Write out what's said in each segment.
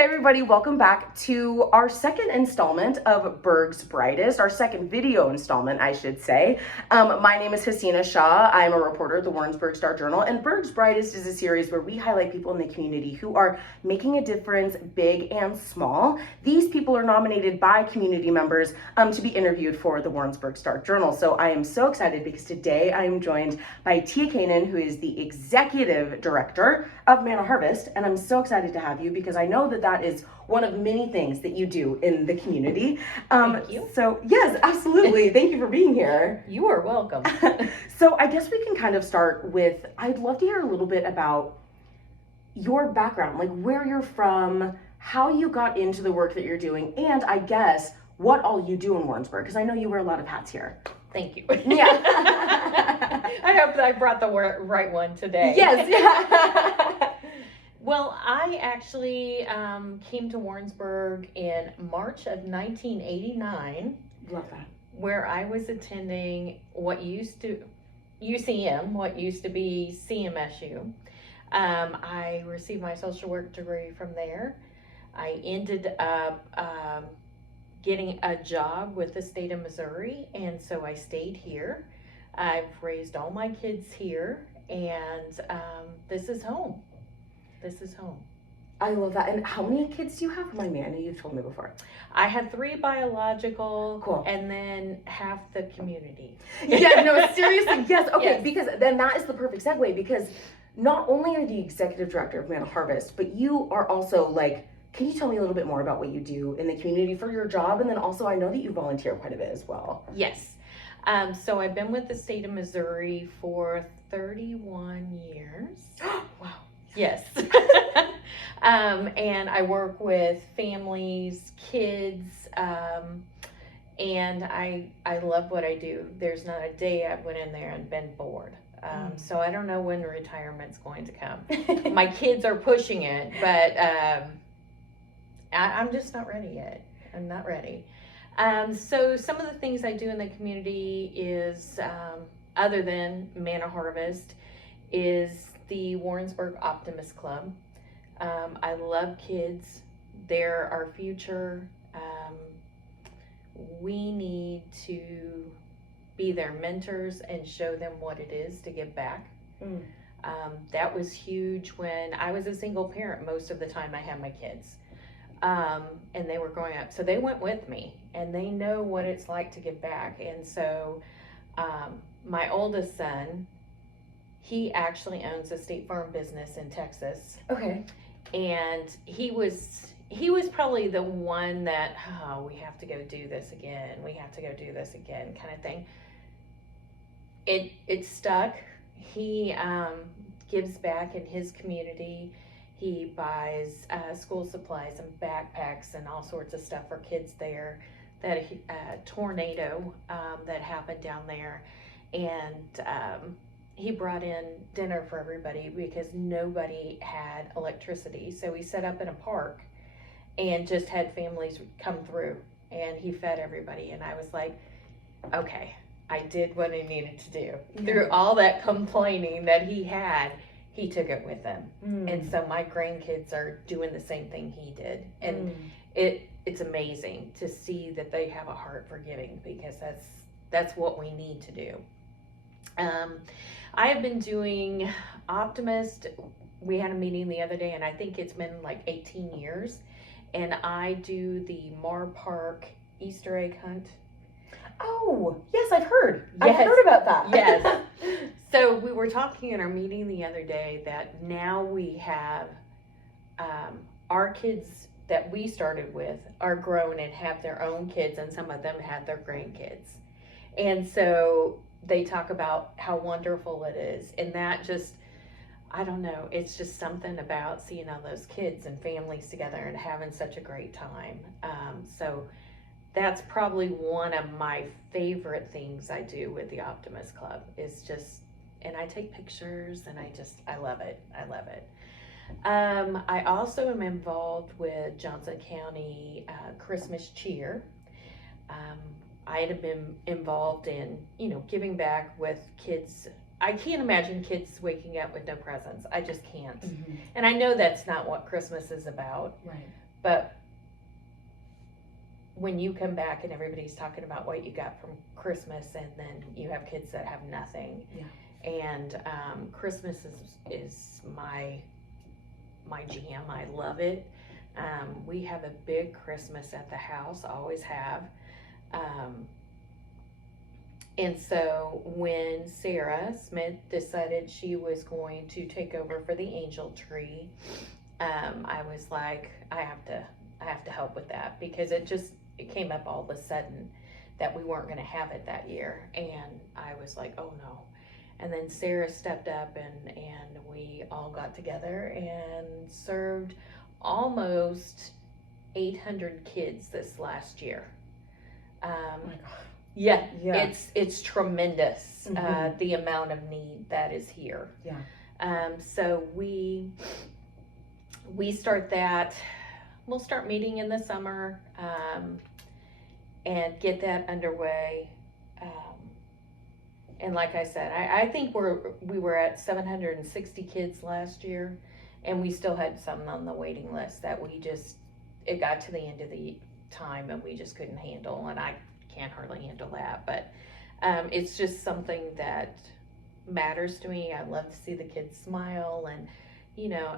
Hey everybody, welcome back to our second installment of Burg's Brightest, our second video installment, I should say. My name is Hasina Shah. I'm a reporter at the Warrensburg Star-Journal, and Burg's Brightest is a series where we highlight people in the community who are making a difference, big and small. These people are nominated by community members to be interviewed for the Warrensburg Star-Journal. So I am so excited because today I am joined by Tia Kanan, who is the executive director of Manna Harvest, and I'm so excited to have you because I know that is one of many things that you do in the community. Thank you. So yes, absolutely. Thank you for being here. You are welcome. So I guess we can kind of start with, I'd love to hear a little bit about your background, like where you're from, how you got into the work that you're doing, and I guess what all you do in Warrensburg, because I know you wear a lot of hats here. Thank you. Yeah. I hope that I brought the right one today. Yes. Yeah. Well, I actually came to Warrensburg in March of 1989. Love that. Where I was attending what used to UCM, what used to be CMSU. I received my social work degree from there. I ended up getting a job with the state of Missouri, and so I stayed here. I've raised all my kids here, and this is home. This is home. I love that. And how many kids do you have? Remind me, I know you've told me before. I have 3 biological, cool, and then half the community. Yeah, no, seriously, yes. Okay, yes. Because then that is the perfect segue, because not only are you the executive director of Manna Harvest, but you are also like, can you tell me a little bit more about what you do in the community for your job? And then also I know that you volunteer quite a bit as well. Yes. So I've been with the state of Missouri for 31 years. Wow. Yes. And I work with families, kids, and I love what I do. There's not a day I went in there and been bored. So I don't know when retirement's going to come. My kids are pushing it, but I'm just not ready yet. I'm not ready. So some of the things I do in the community is, other than Manna Harvest, is the Warrensburg Optimist Club. I love kids. They're our future. We need to be their mentors and show them what it is to give back. That was huge when I was a single parent most of the time I had my kids. And they were growing up. So they went with me, and they know what it's like to give back. And so my oldest son, he actually owns a State Farm business in Texas. Okay. And he was probably the one that, oh, we have to go do this again. We have to go do this again, kind of thing. It stuck. He gives back in his community. He buys school supplies and backpacks and all sorts of stuff for kids there. That tornado that happened down there, and he brought in dinner for everybody because nobody had electricity. So he set up in a park and just had families come through, and he fed everybody. And I was like, okay, I did what I needed to do. Yeah. Through all that complaining that he had, he took it with him. And so my grandkids are doing the same thing he did. And it's amazing to see that they have a heart for giving, because that's what we need to do. I have been doing Optimist. We had a meeting the other day, and I think it's been like 18 years. And I do the Mar Park Easter egg hunt. Oh, yes, I've heard. Yes. I've heard about that. Yes. So we were talking in our meeting the other day that now we have our kids that we started with are grown and have their own kids, and some of them have their grandkids. And so they talk about how wonderful it is. And that just, I don't know, it's just something about seeing all those kids and families together and having such a great time. So that's probably one of my favorite things I do with the Optimist Club, is just, and I take pictures, and I love it. I love it. I also am involved with Johnson County Christmas Cheer. I had been involved in, giving back with kids. I can't imagine kids waking up with no presents. I just can't. And I know that's not what Christmas is about. Right. But when you come back and everybody's talking about what you got from Christmas, and then you have kids that have nothing. Yeah. And Christmas is my jam. I love it. We have a big Christmas at the house, always have. And so when Sarah Smith decided she was going to take over for the angel tree, I was like, I have to help with that, because it came up all of a sudden that we weren't going to have it that year. And I was like, oh no. And then Sarah stepped up, and we all got together and served almost 800 kids this last year. Oh my God. Yeah, Yeah. it's tremendous, the amount of need that is here. Yeah. So we start that. We'll start meeting in the summer, and get that underway. And like I said, I think we were at 760 kids last year, and we still had some on the waiting list that it got to the end of the time and we just couldn't handle, and I can't hardly handle that. But it's just something that matters to me. I love to see the kids smile, and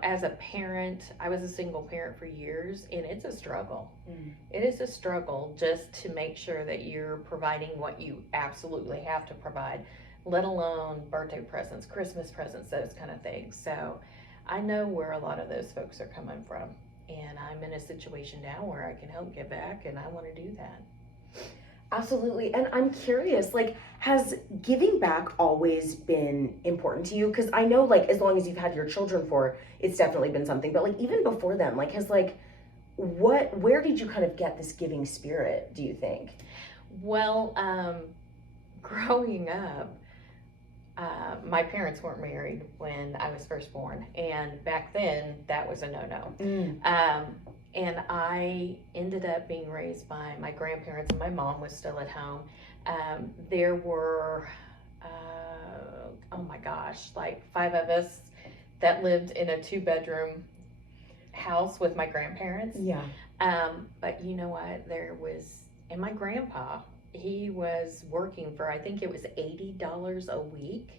as a parent, I was a single parent for years, and it's a struggle. It is a struggle just to make sure that you're providing what you absolutely have to provide, let alone birthday presents, Christmas presents, those kind of things. So I know where a lot of those folks are coming from, and I'm in a situation now where I can help give back, and I want to do that. Absolutely. And I'm curious, like, has giving back always been important to you? Because I know, like, as long as you've had your children for, it's definitely been something. But, like, even before them, like, where did you kind of get this giving spirit, do you think? Well, growing up, my parents weren't married when I was first born. And back then, that was a no-no. And I ended up being raised by my grandparents, and my mom was still at home. There were, oh my gosh, like 5 of us that lived in a 2-bedroom house with my grandparents. Yeah. But you know what? And my grandpa, he was working for, I think it was $80 a week.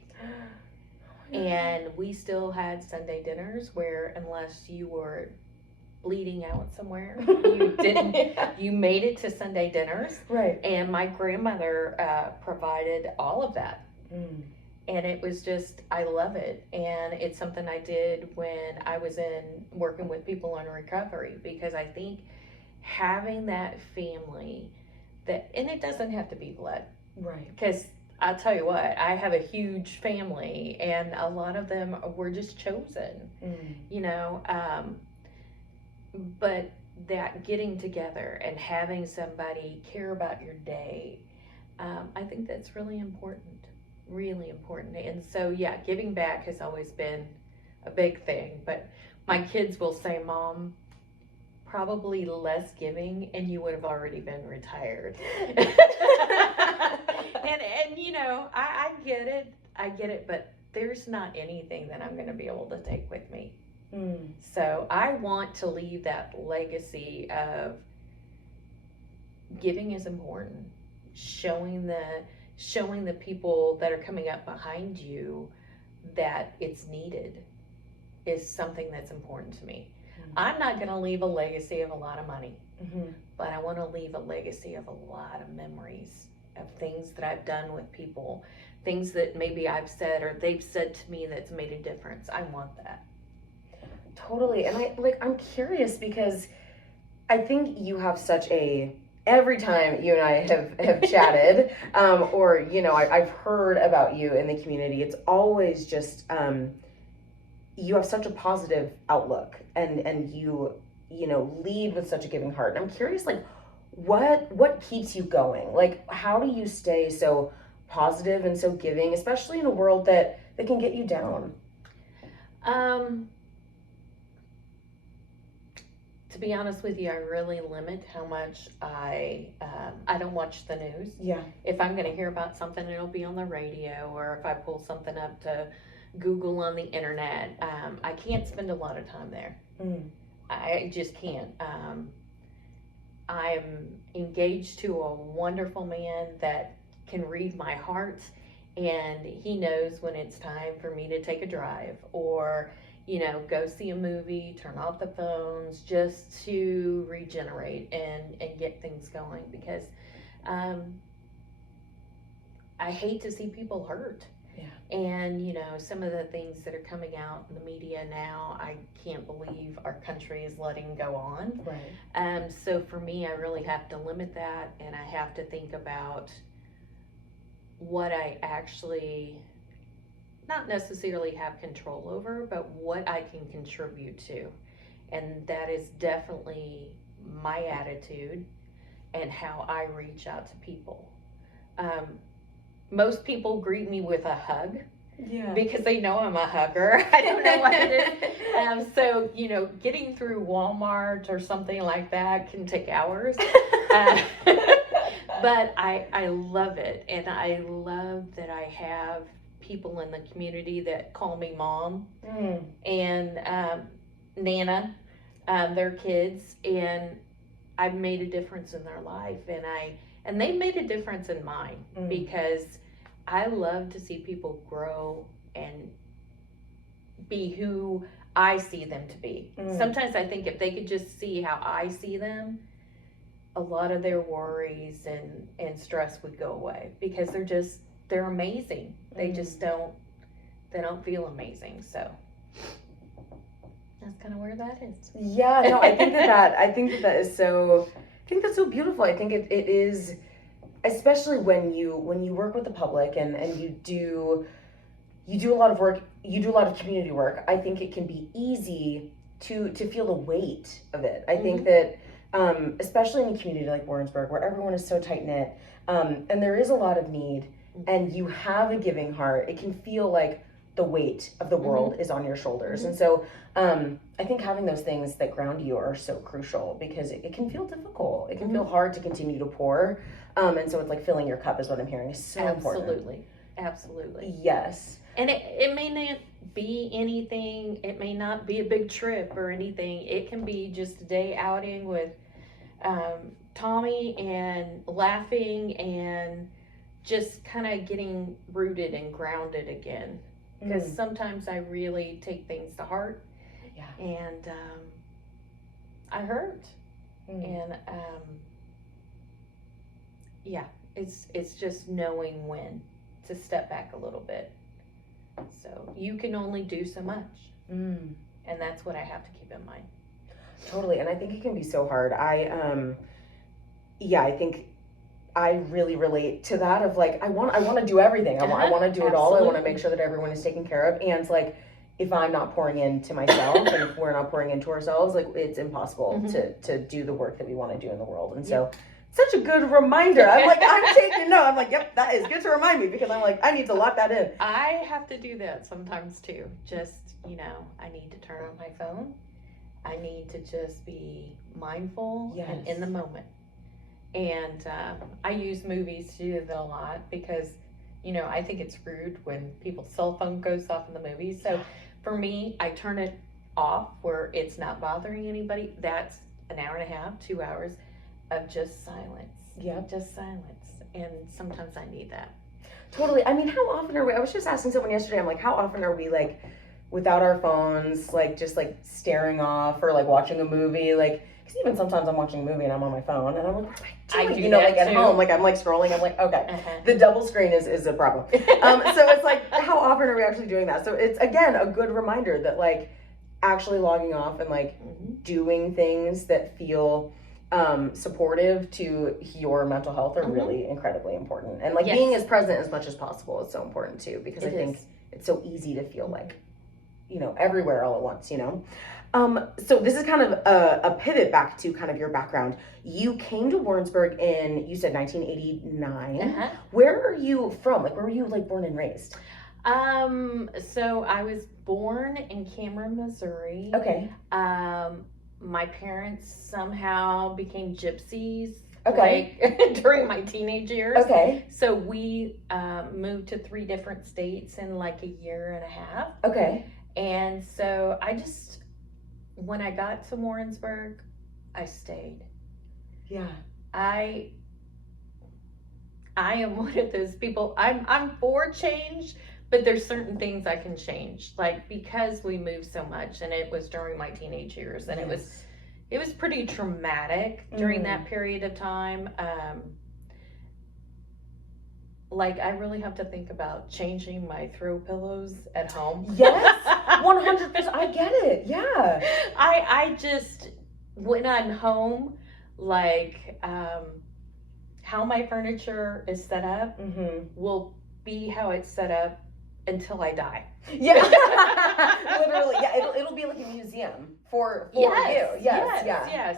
And we still had Sunday dinners where, unless you were bleeding out somewhere, you didn't, you made it to Sunday dinners. Right. And my grandmother provided all of that. And it was just, I love it. And it's something I did when I was working with people in recovery, because I think having that family and it doesn't have to be blood. Right. Because I'll tell you what, I have a huge family, and a lot of them were just chosen, but that getting together and having somebody care about your day, I think that's really important. And so, yeah, giving back has always been a big thing. But my kids will say, Mom, probably less giving and you would have already been retired. and I get it, but there's not anything that I'm going to be able to take with me. So I want to leave that legacy of giving is important. Showing the people that are coming up behind you that it's needed is something that's important to me. I'm not going to leave a legacy of a lot of money, but I want to leave a legacy of a lot of memories of things that I've done with people, things that maybe I've said or they've said to me that's made a difference. I want that. Totally. And I'm curious, because I think you have such every time you and I have chatted, or, I've heard about you in the community, it's always just, you have such a positive outlook, and you lead with such a giving heart. And I'm curious, like, what keeps you going? Like, how do you stay so positive and so giving, especially in a world that can get you down? To be honest with you, I really limit how much I don't watch the news. Yeah. If I'm going to hear about something, it'll be on the radio, or if I pull something up to Google on the internet. I can't spend a lot of time there. I just can't. I'm engaged to a wonderful man that can read my heart, and he knows when it's time for me to take a drive or, go see a movie, turn off the phones just to regenerate and get things going, because I hate to see people hurt. Yeah. And, some of the things that are coming out in the media now, I can't believe our country is letting go on. Right. So for me, I really have to limit that, and I have to think about what I actually not necessarily have control over, but what I can contribute to. And that is definitely my attitude and how I reach out to people. Most people greet me with a hug. Yeah. Because they know I'm a hugger. I don't know what it is. So, getting through Walmart or something like that can take hours. But I love it. And I love that I have people in the community that call me mom and Nana, their kids. And I've made a difference in their life. And they've made a difference in mine because I love to see people grow and be who I see them to be. Sometimes I think if they could just see how I see them, a lot of their worries and stress would go away, because they're amazing. They just don't feel amazing. So that's kind of where that is. Yeah, no, I think that is so, I think that's so beautiful. I think it is, especially when you work with the public and you do a lot of work, you do a lot of community work. I think it can be easy to feel the weight of it. I think that especially in a community like Warrensburg, where everyone is so tight knit, and there is a lot of need, and you have a giving heart, it can feel like the weight of the world is on your shoulders. And so I think having those things that ground you are so crucial, because it can feel difficult. It can feel hard to continue to pour. And so it's like filling your cup is what I'm hearing is so important. Absolutely. Yes. And it may not be anything, it may not be a big trip or anything. It can be just a day outing with Tommy and laughing and just kind of getting rooted and grounded again. Because sometimes I really take things to heart. Yeah. And I hurt. And yeah, it's just knowing when to step back a little bit. So you can only do so much. And that's what I have to keep in mind. Totally. And I think it can be so hard. I think I really relate to that of like, I want to do everything. I want to do it all. I want to make sure that everyone is taken care of. And like, if I'm not pouring into myself and if we're not pouring into ourselves, like it's impossible to do the work that we want to do in the world. And so such a good reminder. I'm like, I'm taking note. I'm like, yep, that is good to remind me, because I'm like, I need to lock that in. I have to do that sometimes too. Just, I need to turn on my phone. I need to just be mindful and in the moment. And I use movies to do that a lot, because, I think it's rude when people's cell phone goes off in the movies. So for me, I turn it off where it's not bothering anybody. That's an hour and a half, 2 hours of just silence. Yeah. Just silence. And sometimes I need that. Totally. I mean, how often are we, I was just asking someone yesterday, I'm like, how often are we like without our phones, like just like staring off or like watching a movie? Like, because even sometimes I'm watching a movie and I'm on my phone and I'm like, what am I doing? Like at home, like I'm like scrolling, I'm like, okay, the double screen is a problem. So it's like, how often are we actually doing that? So it's, again, a good reminder that like actually logging off and like doing things that feel supportive to your mental health are really incredibly important. And like being as present as much as possible is so important too, because I think it's so easy to feel like, everywhere all at once, So this is kind of a pivot back to kind of your background. You came to Warrensburg in, you said 1989. Where are you from? Like, where were you like born and raised? So I was born in Cameron, Missouri. Okay. My parents somehow became gypsies. Okay. Like, during my teenage years. Okay. So we moved to 3 different states in like a year and a half. Okay. And so when I got to Warrensburg, I stayed. Yeah. I am one of those people. I'm for change, but there's certain things I can change. Like, because we moved so much, and it was during my teenage years, and it was pretty traumatic during that period of time. Like, I really have to think about changing my throw pillows at home. Yes, 100%. I get it. Yeah. I just, when I'm home, like, how my furniture is set up will be how it's set up until I die. Yeah. Literally. Yeah. It'll be like a museum for yes, you. Yes. Yeah.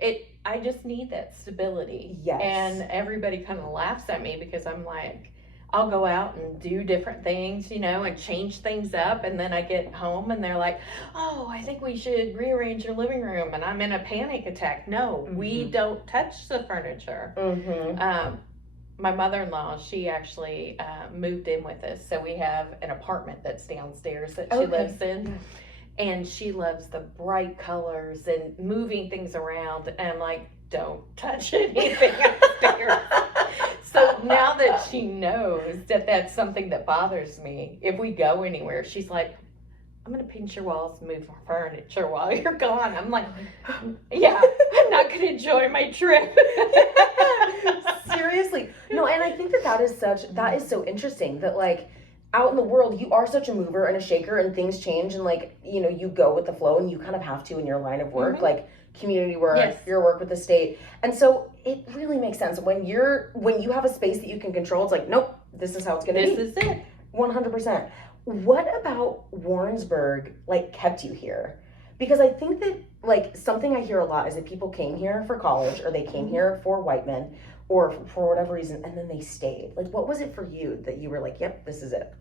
Yes. I just need that stability. Yes. And everybody kind of laughs at me because I'm like, I'll go out and do different things, and change things up. And then I get home and they're like, oh, I think we should rearrange your living room. And I'm in a panic attack. No, we don't touch the furniture. My mother-in-law, she actually moved in with us. So we have an apartment that's downstairs that she lives in. Yeah. And she loves the bright colors and moving things around. And I'm like, don't touch anything upstairs. So now that she knows that that's something that bothers me, if we go anywhere, she's like, I'm going to paint your walls, move furniture while you're gone. I'm like, yeah, I'm not going to enjoy my trip. Seriously. No, and I think that is so interesting that, like, out in the world, you are such a mover and a shaker, and things change, and, like, you go with the flow, and you kind of have to in your line of work, like community work, your work with the state. And so it really makes sense when you have a space that you can control. It's like, nope, this is how it's going to be. This is it. 100%. What about Warrensburg, like, kept you here? Because I think that, like, something I hear a lot is that people came here for college, or they came here for white men, or for whatever reason, and then they stayed. Like, what was it for you that you were like, yep, this is it?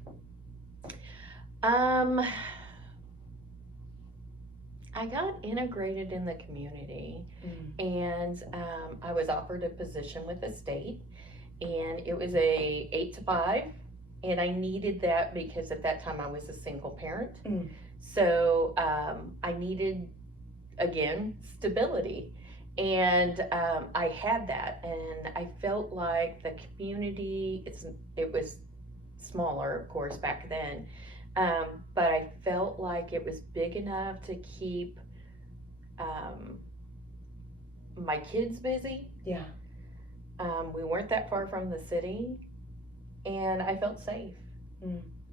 I got integrated in the community, and I was offered a position with the state, and it was a 8 to 5, and I needed that because at that time I was a single parent. So I needed, again, stability. And I had that, and I felt like the community, it was smaller, of course, back then, but I felt like it was big enough to keep my kids busy. Yeah. We weren't that far from the city, and I felt safe.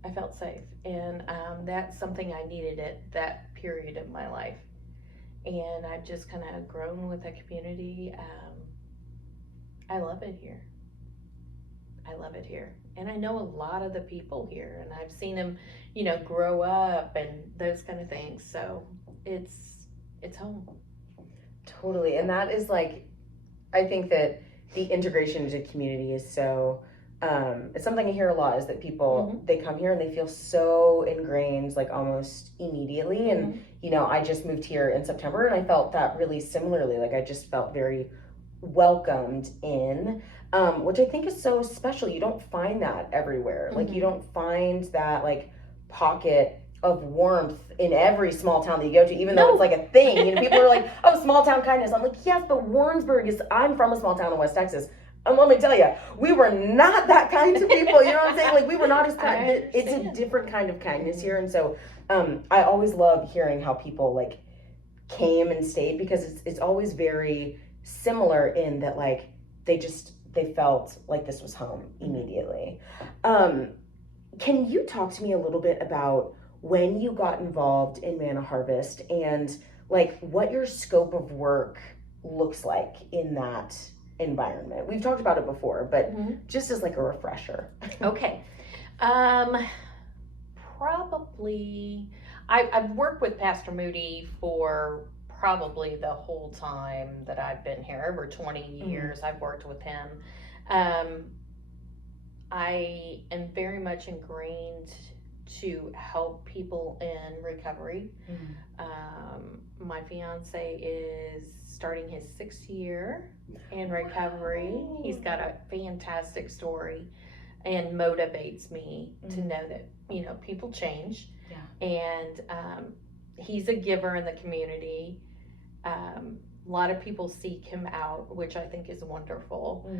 I felt safe, and that's something I needed at that period of my life. And I've just kind of grown with the community. I love it here. I love it here. And I know a lot of the people here, and I've seen them, grow up and those kind of things. So it's home. Totally. And that is, like, I think that the integration into community is so, it's something I hear a lot, is that people, they come here and they feel so ingrained, like, almost immediately. And, I just moved here in September, and I felt that really similarly. Like, I just felt very welcomed in, which I think is so special. You don't find that everywhere. Like, you don't find that, like, pocket of warmth in every small town that you go to, even though it's like a thing. People are like, oh, small town kindness. I'm like, yes, but Warrensburg I'm from a small town in West Texas. And let me tell you, we were not that kind to people. You know what I'm saying? Like, we were not as kind. It's a different kind of kindness here. And so I always love hearing how people, like, came and stayed, because it's always very similar in that, like, they felt like this was home immediately. Can you talk to me a little bit about when you got involved in Manna Harvest, and, like, what your scope of work looks like in that environment? We've talked about it before, but just as, like, a refresher. Okay. Probably, I've worked with Pastor Moody for probably the whole time that I've been here, over 20 years. I've worked with him. I am very much ingrained to help people in recovery. My fiance is starting his 6th year in recovery. Wow. He's got a fantastic story, and motivates me to know that, people change. Yeah. And He's a giver in the community. A lot of people seek him out, which I think is wonderful.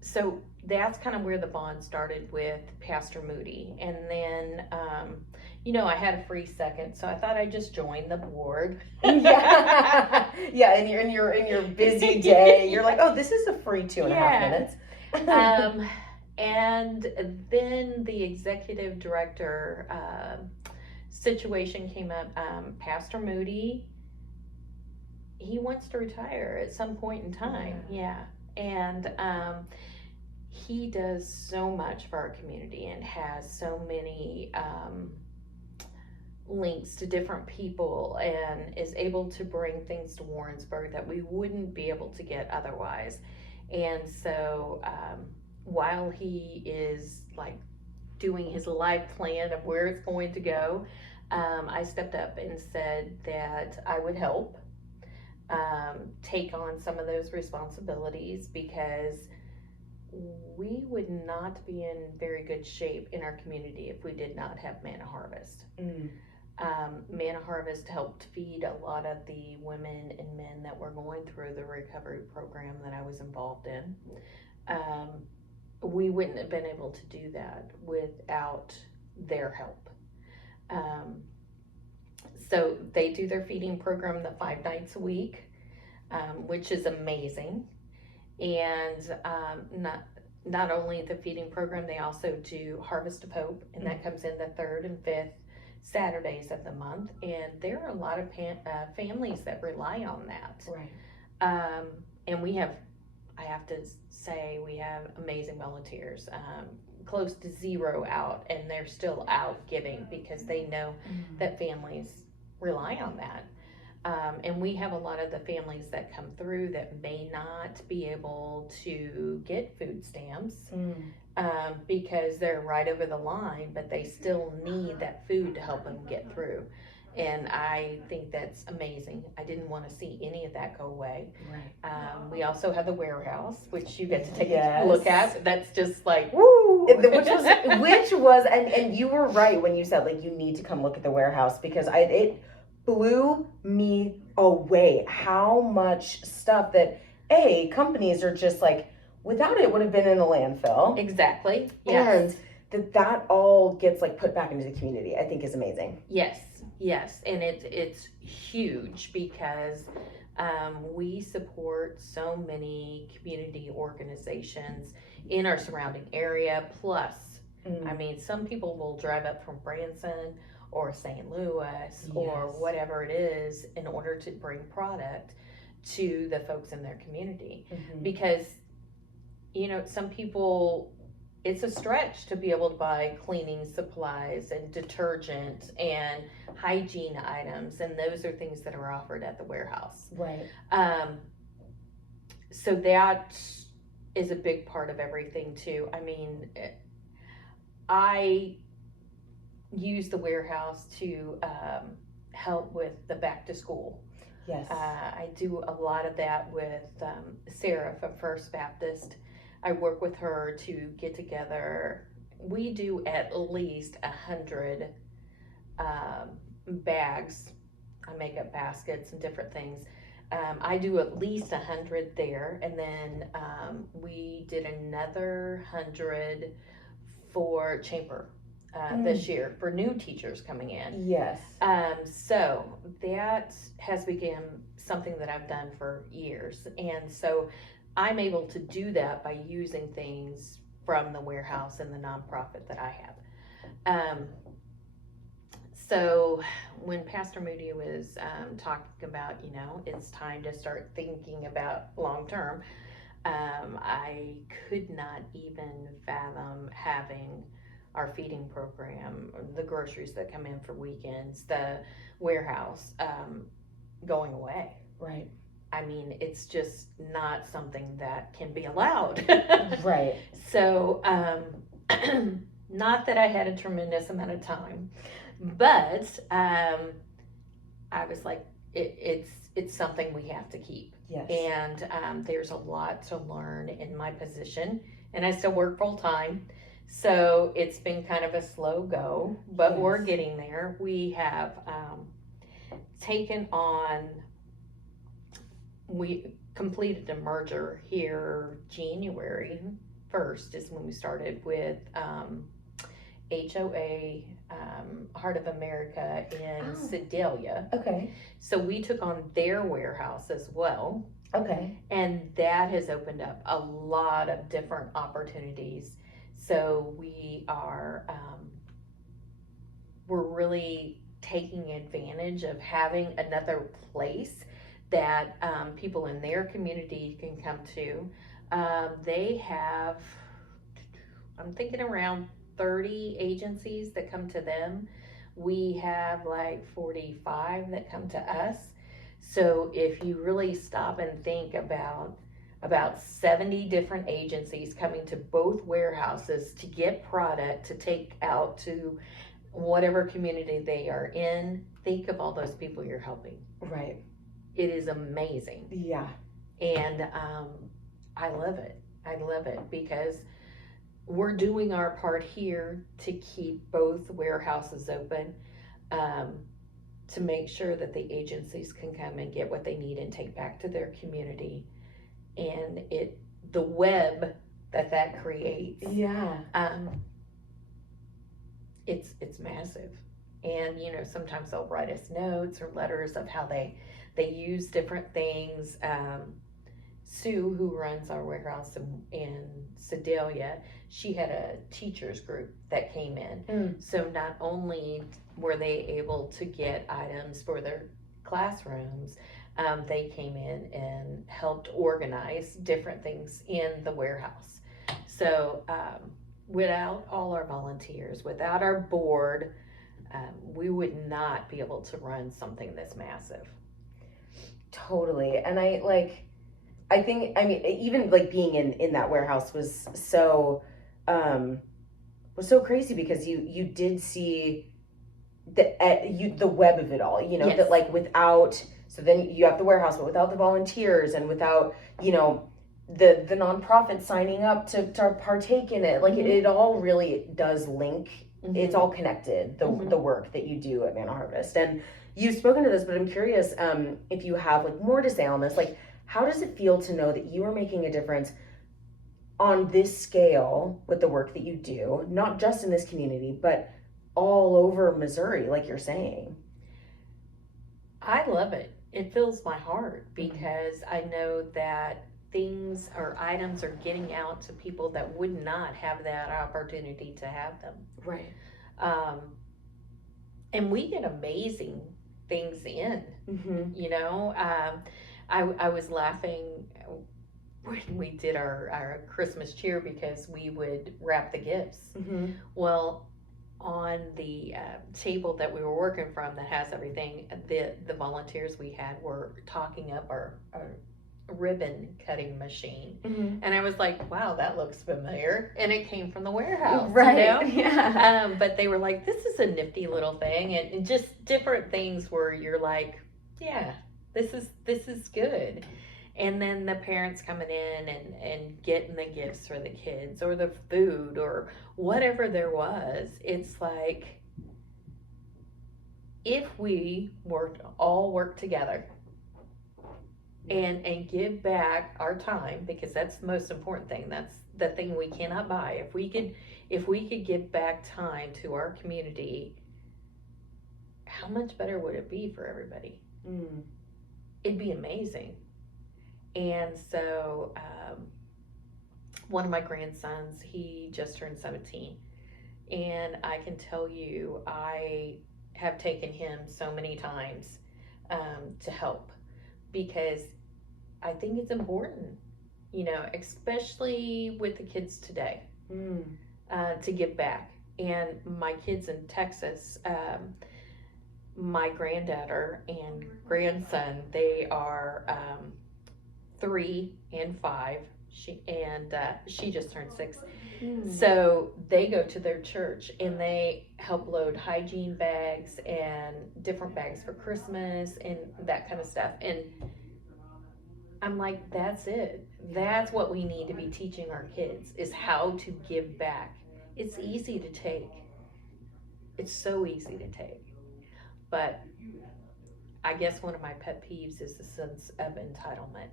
So that's kind of where the bond started with Pastor Moody. And then, I had a free second, so I thought I'd just join the board. Yeah, in your busy day, you're like, oh, this is a free 2.5 minutes. And then the executive director situation came up. Pastor Moody, he wants to retire at some point in time. And he does so much for our community and has so many links to different people and is able to bring things to Warrensburg that we wouldn't be able to get otherwise. And so while he is like doing his life plan of where it's going to go, I stepped up and said that I would help take on some of those responsibilities, because we would not be in very good shape in our community if we did not have Manna Harvest. Manna Harvest helped feed a lot of the women and men that were going through the recovery program that I was involved in. We wouldn't have been able to do that without their help. So they do their feeding program the 5 nights a week, which is amazing. And not only the feeding program, they also do Harvest of Hope, and that comes in the 3rd and 5th Saturdays of the month. And there are a lot of families that rely on that. Right. And I have to say, we have amazing volunteers, close to 0 out, and they're still out giving because they know that families rely on that. And we have a lot of the families that come through that may not be able to get food stamps because they're right over the line, but they still need that food to help them get through. And I think that's amazing. I didn't want to see any of that go away. Right. We also have the warehouse, which you get to take a look at. That's just like, woo! Which was, and you were right when you said, like, you need to come look at the warehouse, because it blew me away how much stuff that companies are just like, without it would have been in a landfill. Exactly. Yes. And that all gets like put back into the community, I think is amazing. Yes. And it's huge because we support so many community organizations in our surrounding area. Plus, I mean, some people will drive up from Branson or St. Louis or whatever it is in order to bring product to the folks in their community. Because, some people, it's a stretch to be able to buy cleaning supplies and detergent and hygiene items, and those are things that are offered at the warehouse. Right. So that is a big part of everything too. I mean, I use the warehouse to help with the back to school. Yes. I do a lot of that with Sarah from First Baptist. I work with her to get together. We do at least 100 bags. I make up baskets and different things. I do at least 100 there, and then we did another 100 for chamber this year for new teachers coming in. Yes. So that has become something that I've done for years, and so I'm able to do that by using things from the warehouse and the nonprofit that I have. So when Pastor Moody was talking about, it's time to start thinking about long term, I could not even fathom having our feeding program, the groceries that come in for weekends, the warehouse going away. Right. I mean, it's just not something that can be allowed. Right. So, not that I had a tremendous amount of time, but I was like, it's something we have to keep. Yes. And there's a lot to learn in my position, and I still work full time. So it's been kind of a slow go, but Yes. we're getting there. We have taken on, we completed a merger here January 1st is when we started with HOA, Heart of America in Sedalia. Okay. So we took on their warehouse as well. Okay. And that has opened up a lot of different opportunities. So we are, we're really taking advantage of having another place that people in their community can come to. They have, I'm thinking around 30 agencies that come to them. We have like 45 that come to us. So if you really stop and think about 70 different agencies coming to both warehouses to get product to take out to whatever community they are in, think of all those people you're helping. Right. It is amazing. Yeah. And I love it. I love it because we're doing our part here to keep both warehouses open, to make sure that the agencies can come and get what they need and take back to their community. And the web that creates, Yeah. it's massive. And sometimes they'll write us notes or letters of how they use different things. Sue, who runs our warehouse in Sedalia, she had a teachers group that came in. So not only were they able to get items for their classrooms, they came in and helped organize different things in the warehouse. So without all our volunteers, without our board, we would not be able to run something this massive. Totally. And I think, I mean, even like being in that warehouse was so crazy because you did see the web of it all, Yes. that like without, so then you have the warehouse, but without the volunteers and without, the nonprofit signing up to partake in it, like it all really does link. It's all connected, the work that you do at Manna Harvest. And you've spoken to this, but I'm curious if you have like more to say on this. Like, how does it feel to know that you are making a difference on this scale with the work that you do, not just in this community, but all over Missouri, like you're saying? I love it. It fills my heart because I know that things or items are getting out to people that would not have that opportunity to have them. Right. And we get amazing things in. I was laughing when we did our Christmas cheer because we would wrap the gifts. Well, on the table that we were working from that has everything, the volunteers we had were talking up our ribbon cutting machine. And I was like, wow, that looks familiar. And it came from the warehouse. Right. Yeah. But they were like, this is a nifty little thing. And just different things where you're like, yeah, this is good. And then the parents coming in and getting the gifts for the kids or the food or whatever there was. It's like, if we were to all work together and give back our time, because that's the most important thing. That's the thing we cannot buy. If we could give back time to our community, how much better would it be for everybody? It'd be amazing. And so one of my grandsons, he just turned 17. And I can tell you, I have taken him so many times to help because I think it's important, especially with the kids today, to give back. And my kids in Texas, my granddaughter and grandson, they are 3 and 5. She just turned 6. So they go to their church and they help load hygiene bags and different bags for Christmas and that kind of stuff. And I'm like, that's it. That's what we need to be teaching our kids, is how to give back It's easy to take. It's so easy to take. But I guess one of my pet peeves is the sense of entitlement.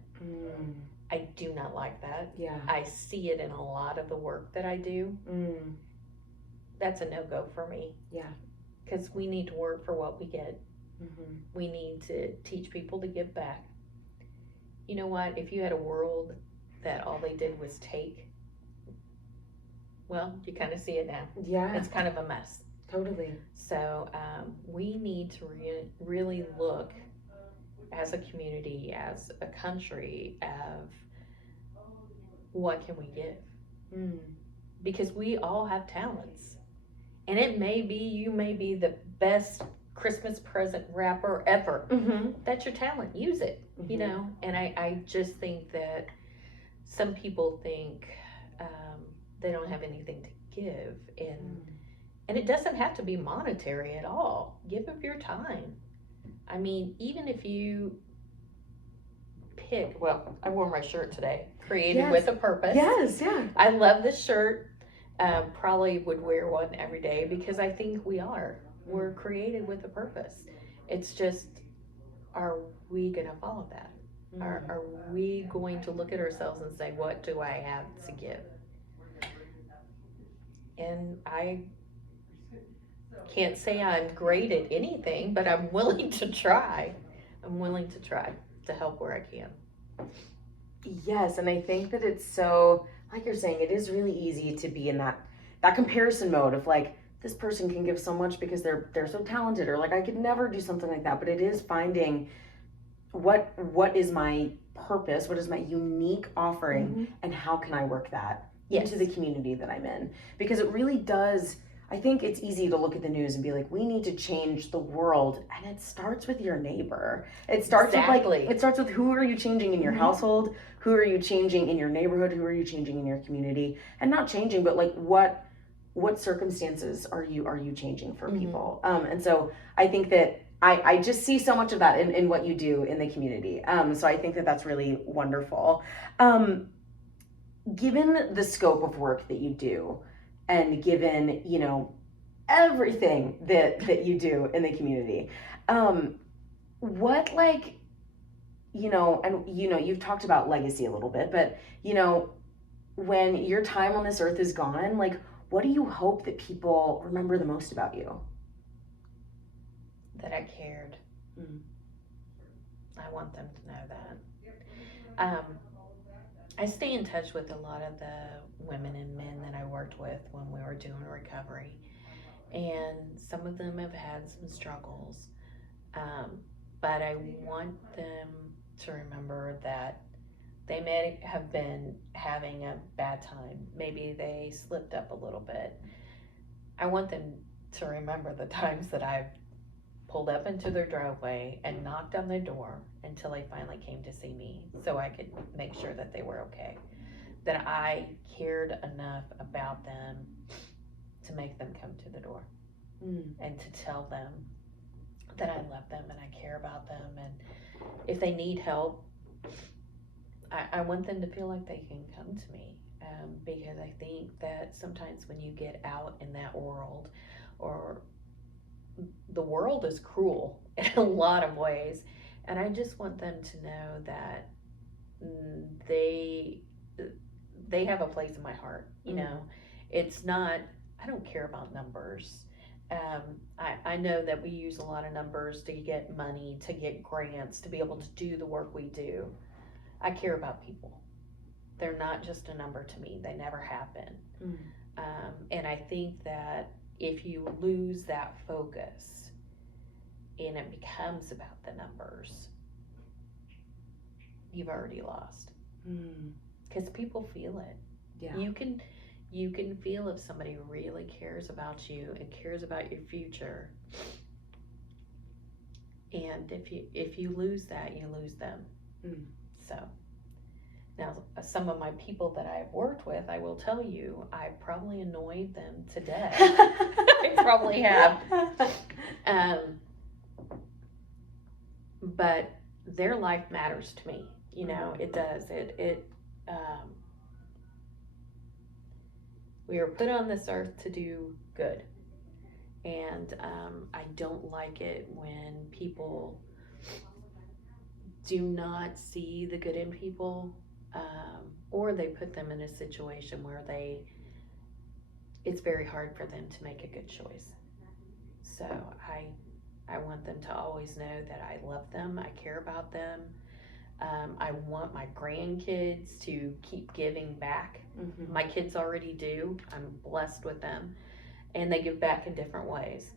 I do not like that. Yeah. I see it in a lot of the work that I do. That's a no-go for me. Yeah. Because we need to work for what we get. Mm-hmm. We need to teach people to give back. You know what? If you had a world that all they did was take, well, you kind of see it now. Yeah. It's kind of a mess. Totally. So we need to really look as a community, as a country, of what can we give? Because we all have talents. And it may be, you may be the best Christmas present wrapper ever. That's your talent. Use it, you know? And I just think that some people think they don't have anything to give. And it doesn't have to be monetary at all. Give of your time. I mean, even if you pick, well, I wore my shirt today, created with a purpose. Yes, yeah. I love this shirt. Probably would wear one every day because I think we're created with a purpose. It's just, are we going to follow that? Are we going to look at ourselves and say, what do I have to give? And I can't say I'm great at anything, but I'm willing to try. I'm willing to try to help where I can. Yes, and I think that it's so, like you're saying, it is really easy to be in that comparison mode of like, this person can give so much because they're so talented, or like I could never do something like that. But it is finding what is my purpose, what is my unique offering, and how can I work that into the community that I'm in? Because it really does. I think it's easy to look at the news and be like, we need to change the world. And it starts with your neighbor. It starts with who are you changing in your household? Who are you changing in your neighborhood? Who are you changing in your community? And not changing, but like what circumstances are you changing for people? And so I think that I just see so much of that in what you do in the community. So I think that that's really wonderful. Given the scope of work that you do, and given, you know, everything that you do in the community, what, like, you know, and, you know, you've talked about legacy a little bit, but, you know, when your time on this earth is gone, like, what do you hope that people remember the most about you? That I cared. I want them to know that. I stay in touch with a lot of the women and men that I worked with when we were doing recovery. And some of them have had some struggles. But I want them to remember that they may have been having a bad time. Maybe they slipped up a little bit. I want them to remember the times that I've pulled up into their driveway and knocked on their door until they finally came to see me so I could make sure that they were okay. That I cared enough about them to make them come to the door and to tell them that I love them and I care about them. And if they need help, I want them to feel like they can come to me, because I think that sometimes when you get out in that world, or the world is cruel in a lot of ways, and I just want them to know that they have a place in my heart. You know, it's not, I don't care about numbers. I know that we use a lot of numbers to get money, to get grants, to be able to do the work we do. I care about people. They're not just a number to me. They never have been. And I think that if you lose that focus and it becomes about the numbers, you've already lost. Because people feel it. Yeah. You can feel if somebody really cares about you and cares about your future. And if you lose that, you lose them. So now, some of my people that I've worked with, I will tell you, I probably annoyed them to death. I probably have. But their life matters to me. You know, it does. We were put on this earth to do good. And I don't like it when people do not see the good in people, or they put them in a situation where it's very hard for them to make a good choice. So I want them to always know that I love them, I care about them. I want my grandkids to keep giving back. Mm-hmm. My kids already do. I'm blessed with them, and they give back in different ways.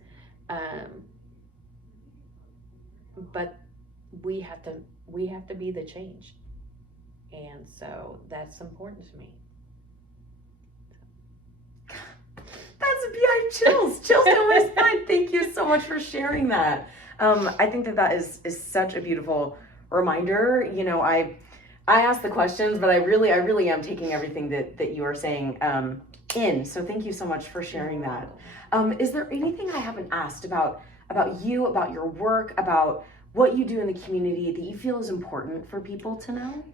But we have to be the change, and so that's important to me. I have chills down my spine. Thank you so much for sharing that. I think that is such a beautiful reminder. You know, I ask the questions, but I really am taking everything that you are saying in. So thank you so much for sharing that. Is there anything I haven't asked about you, about your work, about what you do in the community that you feel is important for people to know?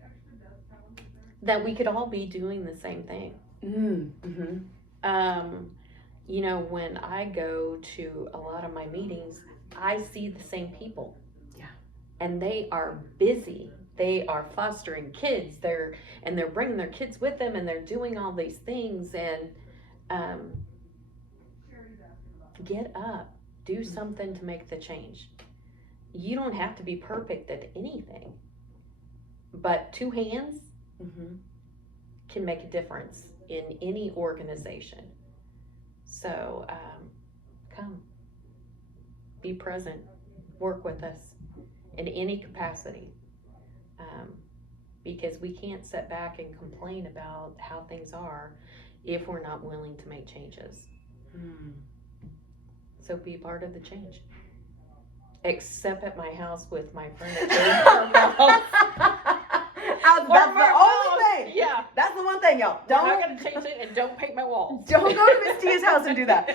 That we could all be doing the same thing. Mm-hmm. You know, when I go to a lot of my meetings, I see the same people. Yeah. And they are busy. They are fostering kids. They're bringing their kids with them, and they're doing all these things. And get up, do something to make the change. You don't have to be perfect at anything, but two hands can make a difference in any organization. So come, be present, work with us in any capacity, because we can't sit back and complain about how things are if we're not willing to make changes. So be part of the change. Except at my house with my furniture. That's the only thing. Yeah. That's the one thing, y'all. I'm not going to change it, and don't paint my walls. Don't go to Miss Tia's house and do that.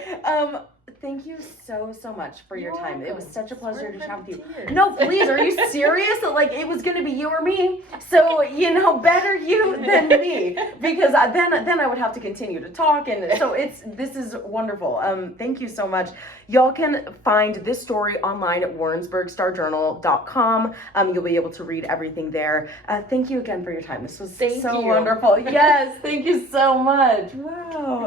Thank you so much for your You're time. welcome. It was such a pleasure to chat with you. Tears. No, please, are you serious? Like, it was going to be you or me. So, you know, better you than me, because then I would have to continue to talk. And so this is wonderful. Thank you so much. Y'all can find this story online at warrensburgstarjournal.com. You'll be able to read everything there. Thank you again for your time. This was so wonderful. Yes, thank you so much. Wow.